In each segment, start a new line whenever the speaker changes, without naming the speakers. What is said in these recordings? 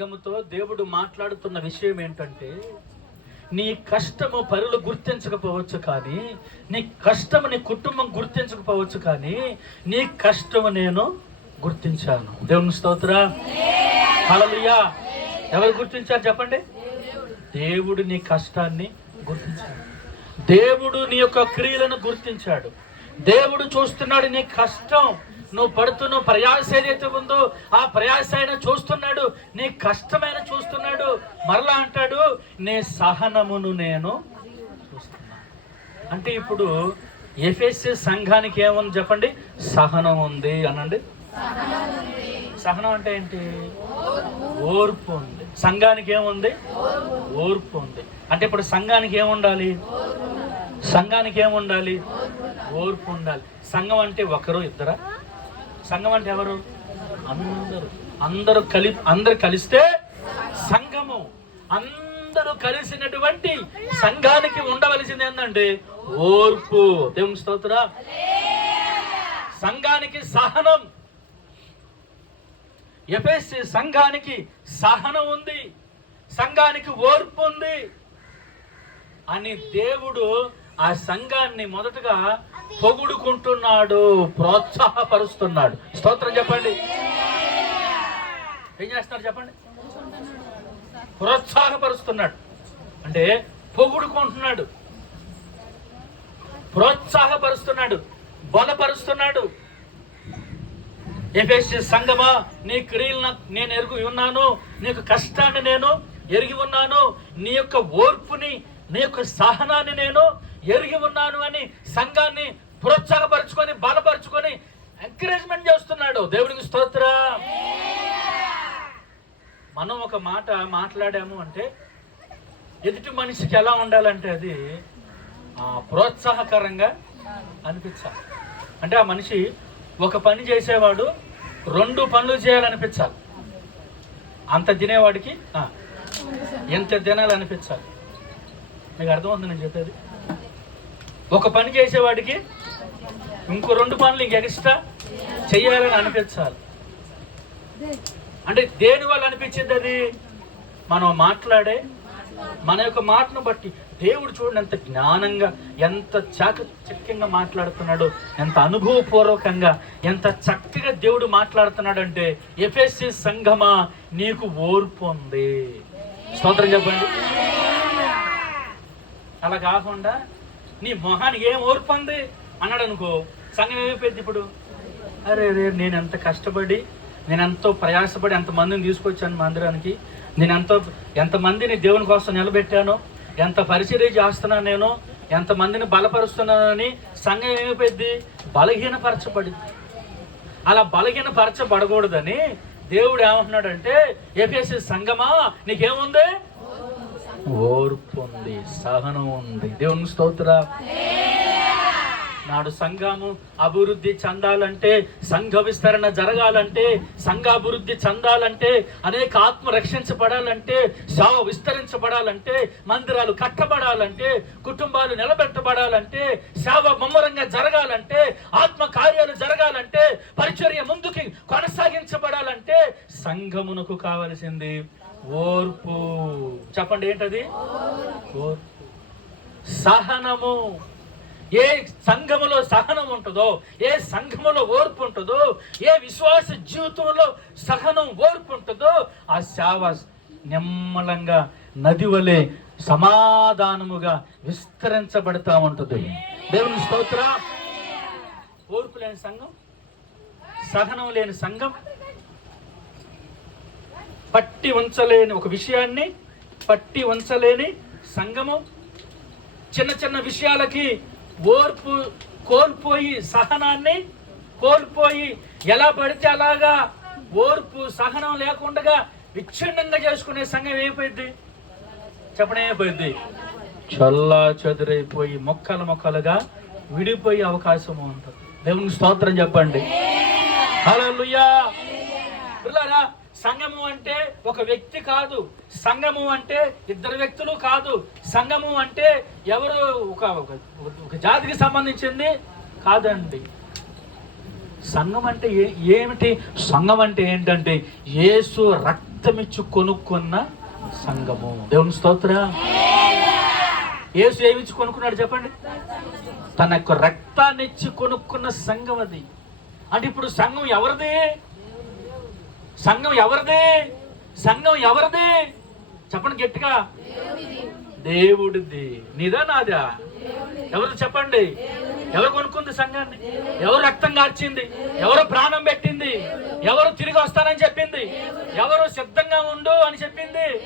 సంఘముతో దేవుడు మాట్లాడుతున్న విషయం ఏంటంటే నీ కష్టము పరులు గుర్తించకపోవచ్చు కానీ నీ కష్టము నీ కుటుంబం గుర్తించకపోవచ్చు కానీ నీ కష్టము నేను గుర్తించాను. దేవుని స్తోత్ర. హలలుయా ఎవరు గుర్తించారు చెప్పండి? దేవుడు నీ కష్టాన్ని గుర్తించాడు. దేవుడు నీ యొక్క క్రియలను గుర్తించాడు. దేవుడు చూస్తున్నాడు నీ కష్టం. నువ్వు పడుతున్న ప్రయాస ఏదైతే ఉందో ఆ ప్రయాస ఆయన చూస్తున్నాడు నీ కష్టమైన చూస్తున్నాడు మరలా అంటాడు నీ సహనమును నేను చూస్తున్నా. అంటే ఇప్పుడు ఎఫ్ఎస్సి సంఘానికి ఏముంది చెప్పండి? సహనం ఉంది అనండి. సహనం అంటే ఏంటి? ఓర్పు ఉంది. సంఘానికి ఏముంది? ఓర్పు ఉంది. అంటే ఇప్పుడు సంఘానికి ఏముండాలి? సంఘానికి ఏముండాలి? ఓర్పు ఉండాలి. సంఘం అంటే ఒకరు ఇద్దరా? సంఘం అంటే ఎవరు? అందరూ. అందరూ కలి అందరు కలిస్తే సంఘము. అందరూ కలిసినటువంటి సంఘానికి ఉండవలసింది ఏంటంటే ఓర్పు. దేవుని స్తోత్ర. సంఘానికి సహనం. ఎఫెసి సంఘానికి సహనం ఉంది. సంఘానికి ఓర్పు ఉంది. అని దేవుడు ఆ సంఘాన్ని మొదటగా పొగుడుకుంటున్నాడు ప్రోత్సాహపరుస్తున్నాడు. స్తోత్రం చెప్పండి. ఏం చేస్తున్నారు చెప్పండి? ప్రోత్సాహపరుస్తున్నాడు. అంటే పొగుడుకుంటున్నాడు. ప్రోత్సాహపరుస్తున్నాడు. బలపరుస్తున్నాడు. ఎఫెసి సంగమా నీ క్రియలు నేను ఎరుగు ఉన్నాను. నీకు కష్టాన్ని నేను ఎరిగి ఉన్నాను. నీ యొక్క ఓర్పుని నీ యొక్క సహనాన్ని నేను ఎరిగి ఉన్నాను అని సంఘాన్ని ప్రోత్సాహపరుచుకొని బలపరుచుకొని ఎంకరేజ్మెంట్ చేస్తున్నాడు. దేవుడికి స్తోత్ర. మనం ఒక మాట మాట్లాడాము అంటే ఎదుటి మనిషికి ఎలా ఉండాలంటే అది ప్రోత్సాహకరంగా అనిపించాలి. అంటే ఆ మనిషి ఒక పని చేసేవాడు రెండు పనులు చేయాలనిపించాలి. అంత తినేవాడికి ఎంత తినాలనిపించాలి. మీకు అర్థమవుతుంది నేను చెప్పేది? ఒక పని చేసేవాడికి ఇంకో రెండు పనులు ఇంక ఎక్స్ట్రా చెయ్యాలని అనిపించాలి. అంటే దేని వల్ల అనిపించింది అది? మనం మాట్లాడే మన యొక్క మాటను బట్టి. దేవుడు చూడండి ఎంత జ్ఞానంగా ఎంత చాకచక్యంగా మాట్లాడుతున్నాడు ఎంత అనుభవపూర్వకంగా ఎంత చక్కగా దేవుడు మాట్లాడుతున్నాడు అంటే ఎఫ్ఎస్సి సంఘమా నీకు ఓర్పు ఉంది. స్తోత్రం చెప్పండి. అలా కాకుండా నీ మొహానికి ఏం ఓర్పు ఉంది అన్నాడు అనుకో సంఘం ఏమైపోయింది ఇప్పుడు? అరే రే నేను ఎంత కష్టపడి నేను ఎంతో ప్రయాసపడి ఎంతమందిని తీసుకొచ్చాను మందిరానికి నేను ఎంతో ఎంతమందిని దేవుని కోసం నిలబెట్టాను ఎంత పరిచర్య చేస్తున్నాను నేను ఎంతమందిని బలపరుస్తున్నానని సంఘం ఏమైపోయింది బలహీనపరచబడింది. అలా బలహీనపరచబడకూడదని దేవుడు ఏమంటున్నాడంటే ఏపీఎస్సీ సంగమా? నీకేముంది? ఓర్పు ఉంది సహనం ఉంది దేవుని స్తోత్ర. నాడు సంఘము అభివృద్ధి చెందాలంటే సంఘ విస్తరణ జరగాలంటే సంఘాభివృద్ధి చెందాలంటే అనేక ఆత్మ రక్షించబడాలంటే సేవ విస్తరించబడాలంటే మందిరాలు కట్టబడాలంటే కుటుంబాలు నిలబెట్టబడాలంటే సేవ ముమ్మరంగా జరగాలంటే ఆత్మ కార్యాలు జరగాలంటే పరిచర్య ముందుకి కొనసాగించబడాలంటే సంఘమునకు కావలసింది ఓర్పు. చెప్పండి ఏంటది? ఓర్పు. సహనము. ఏ సంఘములో సహనం ఉంటుందో ఏ సంఘములో ఓర్పు ఉంటుందో ఏ విశ్వాస జీవితంలో సహనం ఓర్పు ఉంటుందో ఆ సేవ నిమ్మలంగా నది వలె సమాధానముగా విస్తరించబడతా ఉంటుంది. దేవుని స్తోత్ర. ఓర్పు లేని సంఘం సహనం లేని సంఘం పట్టి ఉంచలేని ఒక విషయాన్ని పట్టి ఉంచలేని సంఘము చిన్న చిన్న విషయాలకి ఓర్పు కోల్పోయి సహనాన్ని కోల్పోయి ఎలా పడితే అలాగా ఓర్పు సహనం లేకుండా విచ్ఛిన్నంగా చేసుకునే సంఘం ఏమైపోయింది? చెప్పడం ఏమైపోయింది చల్లా చెదురైపోయి మొక్కలు మొక్కలుగా విడిపోయే అవకాశం ఉంటుంది. దేవుని స్తోత్రం చెప్పండి. హల్లెలూయా పిల్లారా సంఘము అంటే ఒక వ్యక్తి కాదు. సంఘము అంటే ఇద్దరు వ్యక్తులు కాదు. సంఘము అంటే ఎవరు? ఒక ఒక- జాతికి సంబంధించింది కాదండి. సంఘం అంటే ఏ- ఏమిటి? సంఘం అంటే ఏంటంటే యేసు రక్తమిచ్చు రక్తం ఇచ్చి కొనుక్కున్న సంఘము. దేవుని స్తోత్ర. యేసు ఏమిచ్చి కొనుక్కున్నాడు చెప్పండి? తన యొక్క రక్తాన్ని ఇచ్చి కొనుక్కున్న సంఘం అది. అంటే ఇప్పుడు సంఘం ఎవరిది? సంఘం ఎవరిది? సంఘం ఎవరిది? చెప్పండి గట్టిగా. దేవుడిది. నీదా నాదా ఎవరు చెప్పండి? ఎవరు కొనుక్కుంది సంఘాన్ని? ఎవరు రక్తం కార్చింది? ఎవరు ప్రాణం పెట్టింది? ఎవరు తిరిగి వస్తానని చెప్పింది? ఎవరు సిద్ధంగా ఉండు అని చెప్పింది?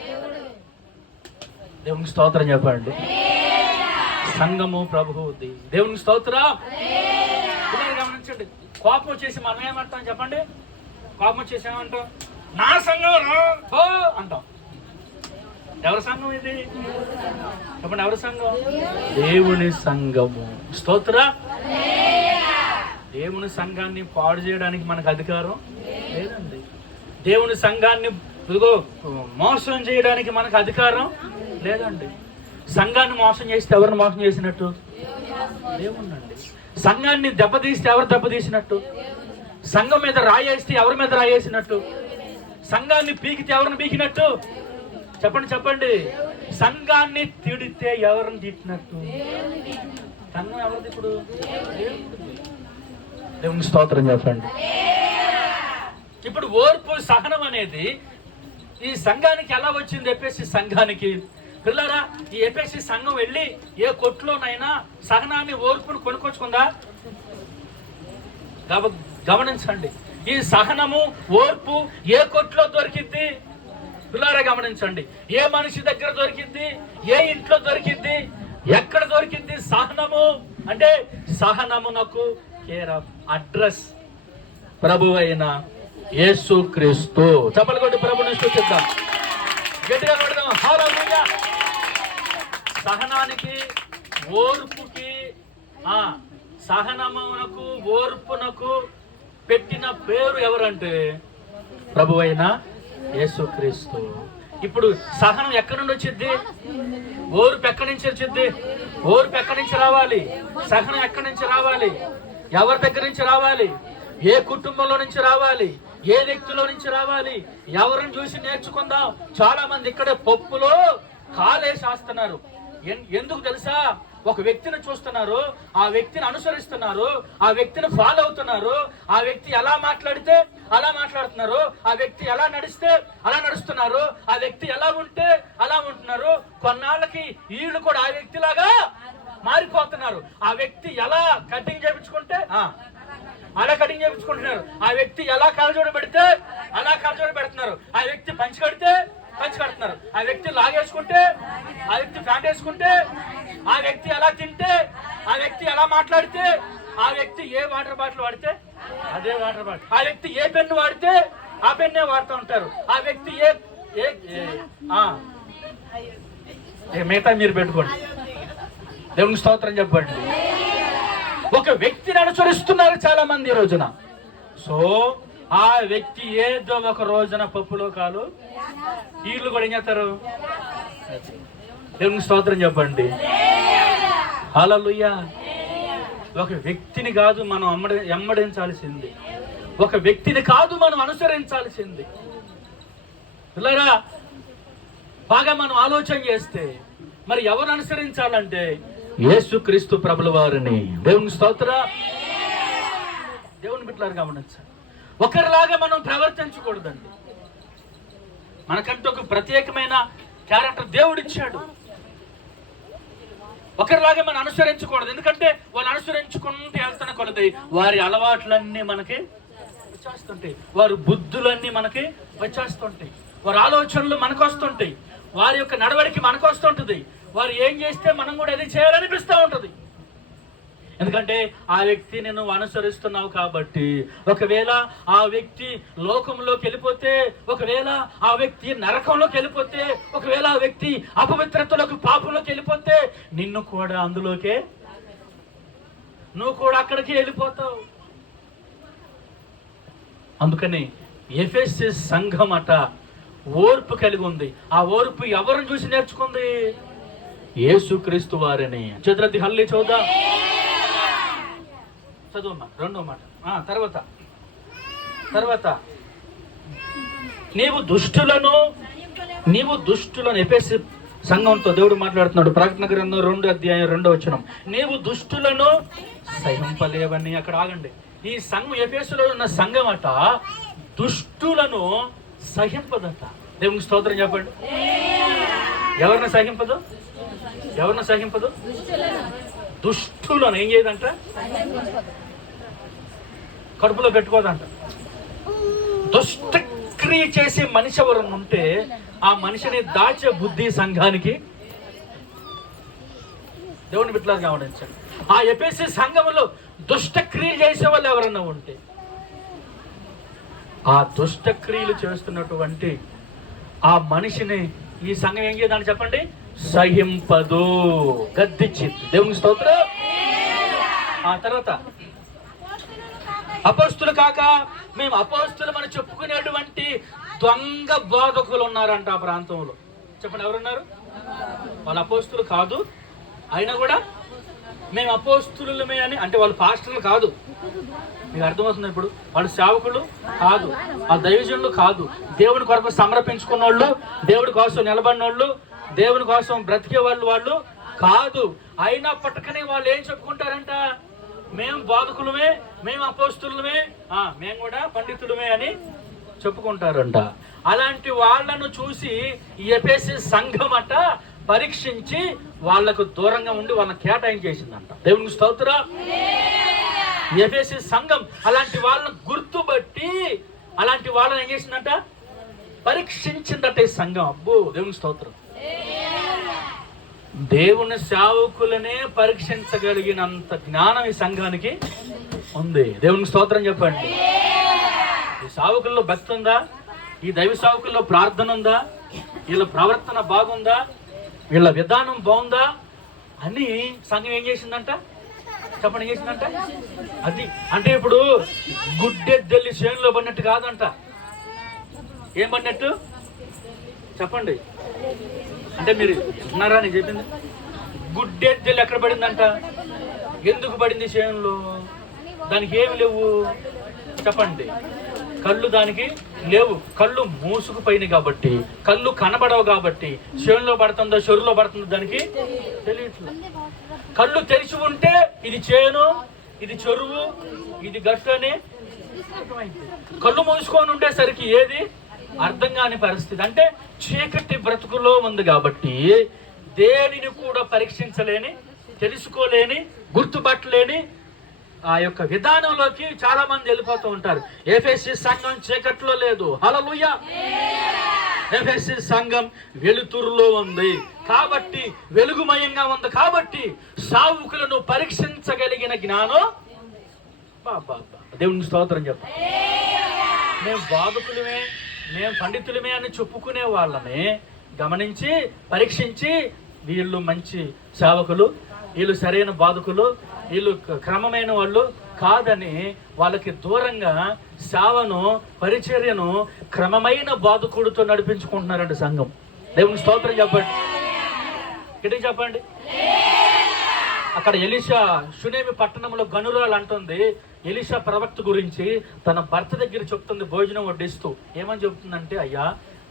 దేవునికి స్తోత్రం చెప్పండి. సంఘము ప్రభువుది. దేవునికి స్తోత్రం. గమనించండి. కోపం వచ్చేసి మనం ఏమంటాం చెప్పండి? పాపం చేసామంటాం నా సంఘం ఓ అంటాం. ఎవరి సంఘం ఇది? చెప్పండి ఎవరి సంఘం? దేవుని సంఘము. స్తోత్ర. దేవుని సంఘాన్ని పాడు చేయడానికి మనకు అధికారం లేదండి. దేవుని సంఘాన్ని ఇదిగో మోసం చేయడానికి మనకు అధికారం లేదండి. సంఘాన్ని మోసం చేస్తే ఎవరిని మోసం చేసినట్టు? దేవుణ్ణండి సంఘాన్ని దెబ్బతీస్తే ఎవరు దెబ్బతీసినట్టు? సంఘం మీద రాయేస్తే ఎవరి మీద రాయేసినట్టు? సంఘాన్ని పీకితే ఎవరిని పీకినట్టు? చెప్పండి చెప్పండి. సంఘాన్ని తిడితే ఎవరిని తిట్టినట్టు? సంఘం ఎవరిది ఇప్పుడు? దేవుని స్తోత్రం చెప్పండి. ఇప్పుడు ఓర్పు సహనం అనేది ఈ సంఘానికి ఎలా వచ్చింది చెప్పేసి సంఘానికి. పిల్లరా ఈ ఎపేసి సంఘం వెళ్ళి ఏ కొట్టులోనైనా సహనాన్ని ఓర్పును కొనుక్కొచ్చుకుందా? గమ- గమనించండి. ఈ సహనము ఓర్పు ఏ కొట్లో దొరికింది పిల్లారా గమనించండి. ఏ మనిషి దగ్గర దొరికింది ఏ ఇంట్లో దొరికింది ఎక్కడ దొరికింది సహనము? అంటే సహనమునకు కేర్ ఆఫ్ అడ్రస్. ప్రభు అయిన యేసు క్రీస్తు. చెప్పలు కొట్టి ప్రభుని సూచిద్దాం. గట్టిగా కొడదాం. హల్లెలూయా సహనానికి ఓర్పుకి ఆ సహనమునకు ఓర్పునకు పెట్టిన పేరు ఎవరంటే ప్రభు అయిన యేసుక్రీస్తు. ఇప్పుడు సహనం ఎక్కడి నుండి వచ్చింది ఓర్పు ఎక్కడి నుంచి వచ్చింది ఓర్పు ఎక్కడి నుంచి రావాలి? సహనం ఎక్కడి నుంచి రావాలి? ఎవరి దగ్గర నుంచి రావాలి? ఏ కుటుంబంలో నుంచి రావాలి? ఏ వ్యక్తిలో నుంచి రావాలి? ఎవరిని చూసి నేర్చుకుందాం? చాలా మంది ఇక్కడ పప్పులో కాలేసేస్తున్నారు. ఎన్- ఎందుకు తెలుసా? ఒక వ్యక్తిని చూస్తున్నారు ఆ వ్యక్తిని అనుసరిస్తున్నారు ఆ వ్యక్తిని ఫాలో అవుతున్నారు ఆ వ్యక్తి ఎలా మాట్లాడితే అలా మాట్లాడుతున్నారు ఆ వ్యక్తి ఎలా నడిస్తే అలా నడుస్తున్నారు ఆ వ్యక్తి ఎలా ఉంటే అలా ఉంటున్నారు. కొన్నాళ్ళకి వీళ్ళు కూడా ఆ వ్యక్తిలాగా మారిపోతున్నారు. ఆ వ్యక్తి ఎలా కటింగ్ చేయించుకుంటే అలా కటింగ్ చేయించుకుంటున్నారు. ఆ వ్యక్తి ఎలా కలజోడ పెడితే అలా కలజోడ పెడుతున్నారు. ఆ వ్యక్తి పంచి కడితే పంచి కడుతున్నారు. ఆ వ్యక్తి లాగేసుకుంటే ఆ వ్యక్తి ప్యాంట్ వేసుకుంటే ఆ వ్యక్తి ఎలా తింటే ఆ వ్యక్తి ఎలా మాట్లాడితే ఆ వ్యక్తి ఏ వాటర్ బాటిల్ వాడితే అదే వాటర్ బాటిల్. ఆ వ్యక్తి ఏ పెన్ను వాడితే ఆ పెన్నే వాడుతూ ఉంటారు. ఆ వ్యక్తి ఏ ఏ మిగతా మీరు పెట్టుకోండి. దేవుని స్తోత్రం చెప్పండి. ఒక వ్యక్తిని అనుసరిస్తున్నారు చాలా మంది ఈ రోజున. సో ఆ వ్యక్తి ఏదో ఒక రోజున పప్పులో కాలు వీళ్ళు కూడా ఏం చేస్తారు? దేవుని స్తోత్రం చెప్పండి. హల్లెలూయా. ఒక వ్యక్తిని కాదు మనం అమ్మడి ఎమ్మడించాల్సింది. ఒక వ్యక్తిని కాదు మనం అనుసరించాల్సింది. పిల్లరా బాగా మనం ఆలోచన చేస్తే మరి ఎవరు అనుసరించాలంటే యేసుక్రీస్తు ప్రభుల వారిని. దేవుని స్తోత్ర. దేవుని బిడ్డలారు గమనించాలి ఒకరిలాగా మనం ప్రవర్తించకూడదండి. మనకంటూ ఒక ప్రత్యేకమైన క్యారెక్టర్ దేవుడిచ్చాడు. ఒకరిలాగే మనం అనుసరించకూడదు. ఎందుకంటే వాళ్ళు అనుసరించుకుంటూ వెళ్తున్న కొలది వారి అలవాట్లన్నీ మనకి వచ్చేస్తుంటాయి. వారి బుద్ధులన్నీ మనకి వచ్చేస్తుంటాయి. వారి ఆలోచనలు మనకు వస్తుంటాయి వారి యొక్క నడవడికి మనకు వస్తుంటుంది వారు ఏం చేస్తే మనం కూడా అది చేయాలనిపిస్తూ ఉంటుంది. ఎందుకంటే ఆ వ్యక్తిని నువ్వు అనుసరిస్తున్నావు కాబట్టి. ఒకవేళ ఆ వ్యక్తి లోకంలోకి వెళ్ళిపోతే ఒకవేళ ఆ వ్యక్తి నరకంలోకి వెళ్ళిపోతే ఒకవేళ ఆ వ్యక్తి అపవిత్రతలోకి పాపంలోకి వెళ్ళిపోతే నిన్ను కూడా అందులోకే నువ్వు కూడా అక్కడికి వెళ్ళిపోతావు. అందుకని ఎఫ్ఎస్ఎస్ సంఘం అట ఓర్పు కలిగి ఉంది. ఆ ఓర్పు ఎవరిని చూసి నేర్చుకుంది? యేసుక్రీస్తు వారిని. చతురతి హల్లి చూద్దాం. చదువు రెండో మాట. ఆ, తర్వాత. తర్వాత. నీవు దుష్టులను నీవు దుష్టులను ఎపేసి సంఘంతో దేవుడు మాట్లాడుతున్నాడు. ప్రకటన గ్రంథం రెండు అధ్యాయం రెండో వచనం. నీవు దుష్టులను సహింపలేవని. అక్కడ ఆగండి. ఈ సంఘం ఎపేసులో ఉన్న సంఘం అట దుష్టులను సహింపదట. దేవునికి స్తోత్రం చెప్పండి. ఎవరిని సహింపదు? ఎవరిని సహింపదు? దుష్టులను ఏం చేయదంట? కడుపులో పెట్టుకోదంట. దుష్టక్రియ చేసే మనిషి ఎవరు ఉంటే ఆ మనిషిని దాచే బుద్ధి సంఘానికి దేవుని బిడ్డలు గమనించండి. ఆ ఎపిసి సంఘములో దుష్టక్రియలు చేసే వాళ్ళు ఎవరన్నా ఉంటే ఆ దుష్టక్రియలు చేస్తున్నటువంటి ఆ మనిషిని ఈ సంఘం ఏం చేయదని చెప్పండి? సహింపదు. గద్దిచ్చింది దేవుని స్తోత్రం. ఆ తర్వాత అపోస్తులు కాక మేము అపోస్తులు మనం చెప్పుకునేటువంటి దొంగ బోధకులు ఉన్నారంట ఆ ప్రాంతంలో. చెప్పండి ఎవరున్నారు? వాళ్ళు అపోస్తులు కాదు. అయినా కూడా మేము అపోస్తులమే అని అంటే వాళ్ళు పాస్టర్లు కాదు. మీకు అర్థమవుతుంది ఇప్పుడు? వాళ్ళు సేవకులు కాదు. వాళ్ళు దైవజనులు కాదు. దేవుడి కొరకు సమర్పించుకున్న వాళ్ళు దేవుడి కోసం నిలబడిన వాళ్ళు దేవుని కోసం బ్రతికే వాళ్ళు వాళ్ళు కాదు. అయినప్పటికీ వాళ్ళు ఏం చెప్పుకుంటారంట? మేము బాధకులమే మేము అపోస్తులమే ఆ, మేము కూడా పండితులమే అని చెప్పుకుంటారంట. అలాంటి వాళ్ళను చూసి ఎపేసి సంఘం అట పరీక్షించి వాళ్ళకు దూరంగా ఉండి వాళ్ళని కేటాయించేసిందంట. దేవునికి స్తోత్ర. ఎఫేసి సంఘం అలాంటి వాళ్ళని గుర్తుబట్టి అలాంటి వాళ్ళని ఏం చేసిందంట? పరీక్షించిందట ఈ సంఘం. అబ్బో దేవుని స్తోత్రం. దేవుని సేవకులనే పరీక్షించగలిగినంత జ్ఞానం ఈ సంఘానికి ఉంది. దేవుని స్తోత్రం చెప్పండి. ఈ సావుకుల్లో భక్తి ఉందా? ఈ దైవ సావుకుల్లో ప్రార్థన ఉందా? వీళ్ళ ప్రవర్తన బాగుందా? వీళ్ళ విధానం బాగుందా? అని సంఘం ఏం చేసిందంట? చెప్పండి ఏం చేసిందంట? అది అంటే ఇప్పుడు గుడ్డెద్దెల్లి చేనులో పడినట్టు కాదంట. ఏం పడినట్టు? చెప్పండి. అంటే మీరు విన్నారా నేను చెప్పింది? గుడ్డెద్దెల్లి ఎక్కడ పడిందంట? ఎందుకు పడింది చేనులో దానికి ఏమి లేవు? చెప్పండి. కళ్ళు దానికి లేవు. కళ్ళు మూసుకుపోయినాయి కాబట్టి కళ్ళు కనబడవు కాబట్టి చేనులో పడుతుందో చెరువులో పడుతుందో దానికి తెలియట్లేదు. కళ్ళు తెరిచి ఉంటే ఇది చేను ఇది చెరువు ఇది గట్టు అని కళ్ళు మూసుకొని ఉండేసరికి ఏది? అర్థం కాని పరిస్థితి. అంటే చీకటి బ్రతుకులో ఉంది కాబట్టి దేనిని కూడా పరీక్షించలేని తెలుసుకోలేని గుర్తుపట్టలేని ఆ యొక్క విధానంలోకి చాలా మంది వెళ్ళిపోతూ ఉంటారు. ఏఫెసి సంఘం చీకట్లో లేదు. హలలుయ ఎఫ్ఎస్సి సంఘం వెలుతురులో ఉంది. కాబట్టి వెలుగుమయంగా ఉంది కాబట్టి సావుకులను పరీక్షించగలిగిన జ్ఞానం బాబా దేవుని స్తోత్రం చెప్ప. మేము బాధకులమే. మేము పండితులమే అని చెప్పుకునే వాళ్ళని గమనించి పరీక్షించి వీళ్ళు మంచి సేవకులు వీళ్ళు సరైన బాధకులు వీళ్ళు క్రమమైన వాళ్ళు కాదని వాళ్ళకి దూరంగా సేవను పరిచర్యను క్రమమైన బాధకుడితో నడిపించుకుంటున్నారండి సంఘం. దేవుని స్తోత్రం చెప్పండి. ఇటు చెప్పండి. అక్కడ ఎలిషా షునేమి పట్టణంలో గనురాలు అంటుంది. ఎలిషా ప్రవక్త గురించి తన భర్త దగ్గర చెప్తుంది భోజనం వడ్డిస్తూ. ఏమని చెప్తుందంటే అయ్యా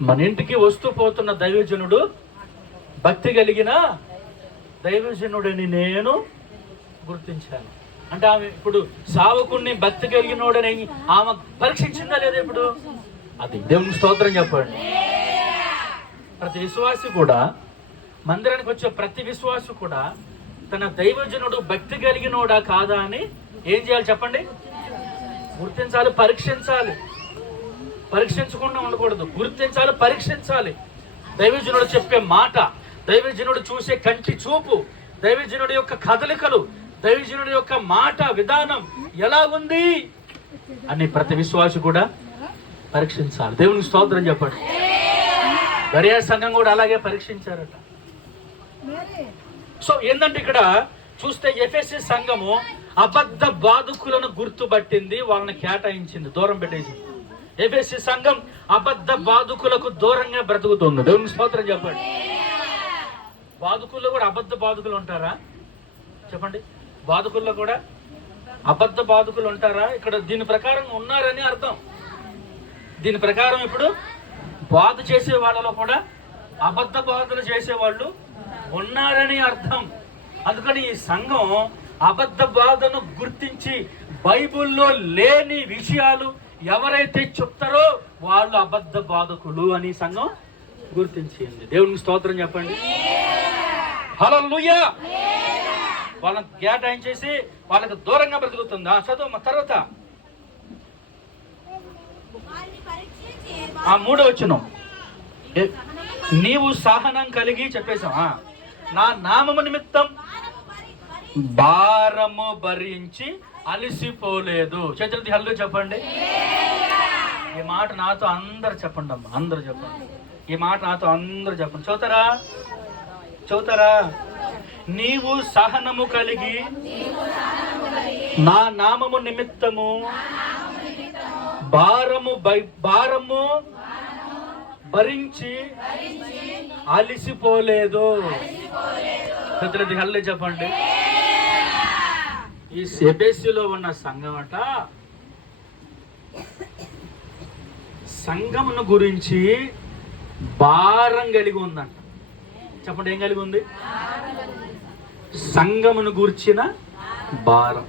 మన ఇంటికి వస్తూ పోతున్న దైవజనుడు భక్తి కలిగిన దైవజనుడని నేను గుర్తించాను. అంటే ఆమె ఇప్పుడు సావకుణ్ణి భక్తి కలిగినోడని ఆమె పరీక్షించిందా లేదా ఇప్పుడు? అది దేవుని స్తోత్రం చెప్పండి. ప్రతి విశ్వాసి కూడా మందిరానికి వచ్చే ప్రతి విశ్వాసి కూడా తన దైవజనుడు భక్తి కలిగినోడా కాదా అని ఏం చేయాలి చెప్పండి? గుర్తించాలి పరీక్షించాలి. పరీక్షించకుండా ఉండకూడదు. గుర్తించాలి పరీక్షించాలి. దైవజనుడు చెప్పే మాట దైవజనుడు చూసే కంటి చూపు దైవజనుడి యొక్క కదలికలు దైవజనుడి యొక్క మాట విధానం ఎలా ఉంది అని ప్రతి విశ్వాసి కూడా పరీక్షించాలి. దేవునికి స్తోత్రం చెప్పండి. దర్యా సంఘం కూడా అలాగే పరీక్షించారట. సో ఏంటంటే ఇక్కడ చూస్తే ఎఫ్ఎస్సి సంఘము అబద్ధ బాధకులను గుర్తుపట్టింది వాళ్ళని కేటాయించింది దూరం పెట్టేసింది. ఎఫ్ఎస్సి సంఘం అబద్ధ బాధకులకు దూరంగా బ్రతుకుతుంది. దేవుని స్తోత్రం చెప్పండి. బాధకుల్లో కూడా అబద్ధ బాధకులు ఉంటారా? చెప్పండి. బాధకుల్లో కూడా అబద్ధ బాధకులు ఉంటారా? ఇక్కడ దీని ప్రకారం ఉన్నారని అర్థం. దీని ప్రకారం ఇప్పుడు బాధ చేసే వాళ్ళలో కూడా అబద్ధ బాధలు చేసేవాళ్ళు ఉన్నారని అర్థం. అందుకని ఈ సంఘం అబద్ధ బాధను గుర్తించి బైబిల్లో లేని విషయాలు ఎవరైతే చెప్తారో వాళ్ళు అబద్ధ బాధకులు అని సంఘం గుర్తించింది. దేవునికి స్తోత్రం చెప్పండి. హలో వాళ్ళని కేటాయించేసి వాళ్ళకి దూరంగా బ్రతుకుతుందా? చదువు మా తర్వాత. ఆ మూడో వచ్చిన నీవు సహనం కలిగి చెప్పేశావా? నా నామము నిమిత్తం
భారము
భరించి అలసిపోలేదు. చేతులది హల్లు చెప్పండి. ఈ మాట నాతో అందరు చెప్పండి అమ్మా అందరు చెప్పండి. ఈ మాట నాతో అందరు చెప్పండి. చూతారా చూతారా నీవు సహనము కలిగి నా నామము నిమిత్తము భారము బై- భారము భరించి అలిసిపోలేదు. పెద్దలది చెప్పండి. ఈ సెబేసిలో ఉన్న సంఘం అట సంఘమును గురించి భారం కలిగి ఉందంట. చెప్పండి ఏం కలిగి ఉంది? సంఘమును గూర్చిన భారం.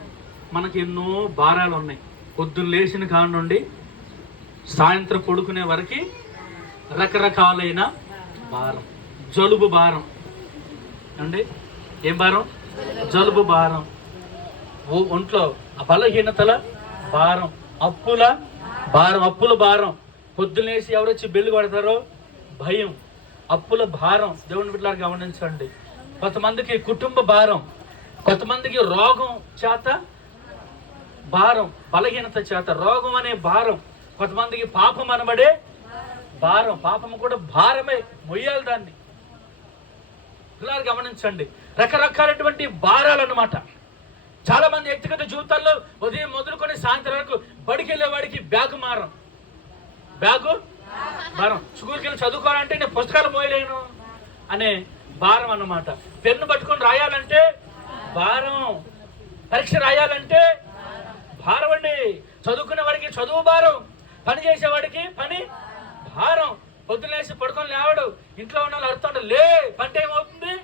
మనకి ఎన్నో భారాలు ఉన్నాయి పొద్దున్న లేచిన కాడ నుండి సాయంత్రం పడుకునే వరకు రకరకాలైన భారం. జలుబు భారం. అండి ఏం భారం? జలుబు భారం. ఓ ఒంట్లో ఆ బలహీనతల భారం. అప్పుల భారం అప్పుల భారం. పొద్దునేసి ఎవరొచ్చి బెల్లు కొడతారో? భయం. అప్పుల భారం. దేవుని బిడ్డలారు గమనించండి. కొంతమందికి కుటుంబ భారం. కొంతమందికి రోగం చేత భారం బలహీనత చేత. రోగం అనే భారం. కొంతమందికి పాపం అనబడే భారం పాపం కూడా భారమే. మొయ్యాలి దాన్ని. పిల్లలు గమనించండి. రకరకాలటువంటి భారాలు అన్నమాట చాలా మంది వ్యక్తిగత జీవితాల్లో ఉదయం మొదలుకొని సాయంత్రం వరకు బడికి వాడికి బ్యాగు మారం. బ్యాగు భారం స్కూల్కి వెళ్ళి చదువుకోవాలంటే నేను పుస్తకాలు మోయలేను అనే భారం అన్నమాట. పెన్ను పట్టుకొని రాయాలంటే భారం. పరీక్ష రాయాలంటే భారం అండి. చదువుకునే వాడికి చదువు భారం. పని చేసేవాడికి పని భారం పొద్దులేసి పడుకొని లేవడు. ఇంట్లో ఉన్న వాళ్ళు అర్థం లే పంట ఏమవుతుంది?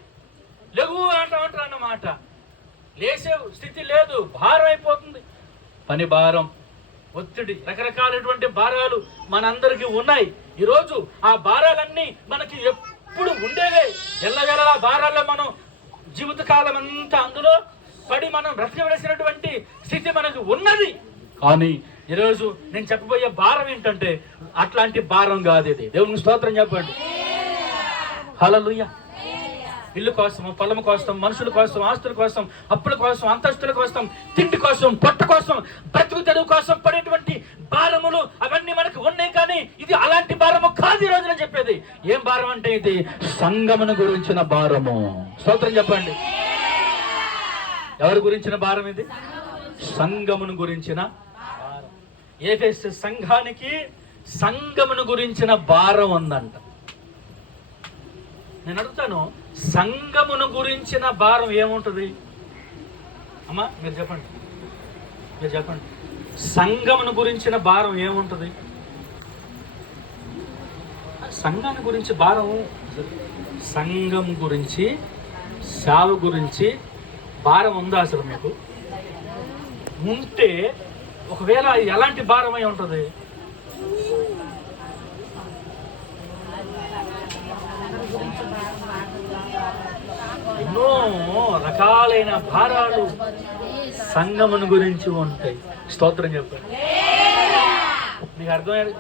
లెగు అంటా ఉంటారు అన్నమాట. లేసే స్థితి లేదు భారం అయిపోతుంది. పని భారం ఒత్తిడి రకరకాలైనటువంటి భారాలు మనందరికీ ఉన్నాయి. ఈరోజు ఆ భారాలన్నీ మనకి ఎప్పుడు ఉండేవే. ఎల్లవేళ ఆ భారాల్లో మనం జీవితకాలం అంతా అందులో పడి మనం బ్రతకవలసినటువంటి స్థితి మనకు ఉన్నది. కానీ ఈరోజు నేను చెప్పబోయే భారం ఏంటంటే అట్లాంటి భారం కాదు ఇది. దేవుని స్తోత్రం చెప్పండి. హల్లెలూయా. ఇల్లు కోసం పొలం కోసం మనుషుల కోసం ఆస్తుల కోసం అప్పుల కోసం అంతస్తుల కోసం తిండి కోసం పొట్ట కోసం బ్రతుకు తెరువు కోసం పడేటువంటి భారములు అవన్నీ మనకు ఉన్నాయి కానీ ఇది అలాంటి భారము కాదు ఈ రోజున చెప్పేది. ఏం భారం అంటే ఇది? సంగమును గురించిన భారము. స్తోత్రం చెప్పండి. ఎవరి గురించిన భారం ఇది? సంగమును గురించిన భారం ఏఫెస్ సంఘానికి సంఘమును గురించిన భారం ఉందంట. నేను అడుగుతాను సంఘమును గురించిన భారం ఏముంటుంది? అమ్మా మీరు చెప్పండి. మీరు చెప్పండి. సంఘమును గురించిన భారం ఏముంటుంది? సంఘాన్ని గురించి భారం సంఘం గురించి సేవ గురించి భారం ఉందా అసలు మీకు? ఉంటే ఒకవేళ ఎలాంటి భారమై ఉంటుంది? ఎన్నో రకాలైన భారాలు సంగమును గురించి ఉంటాయి. స్తోత్రం చెప్పండి మీకు అర్థమైంది?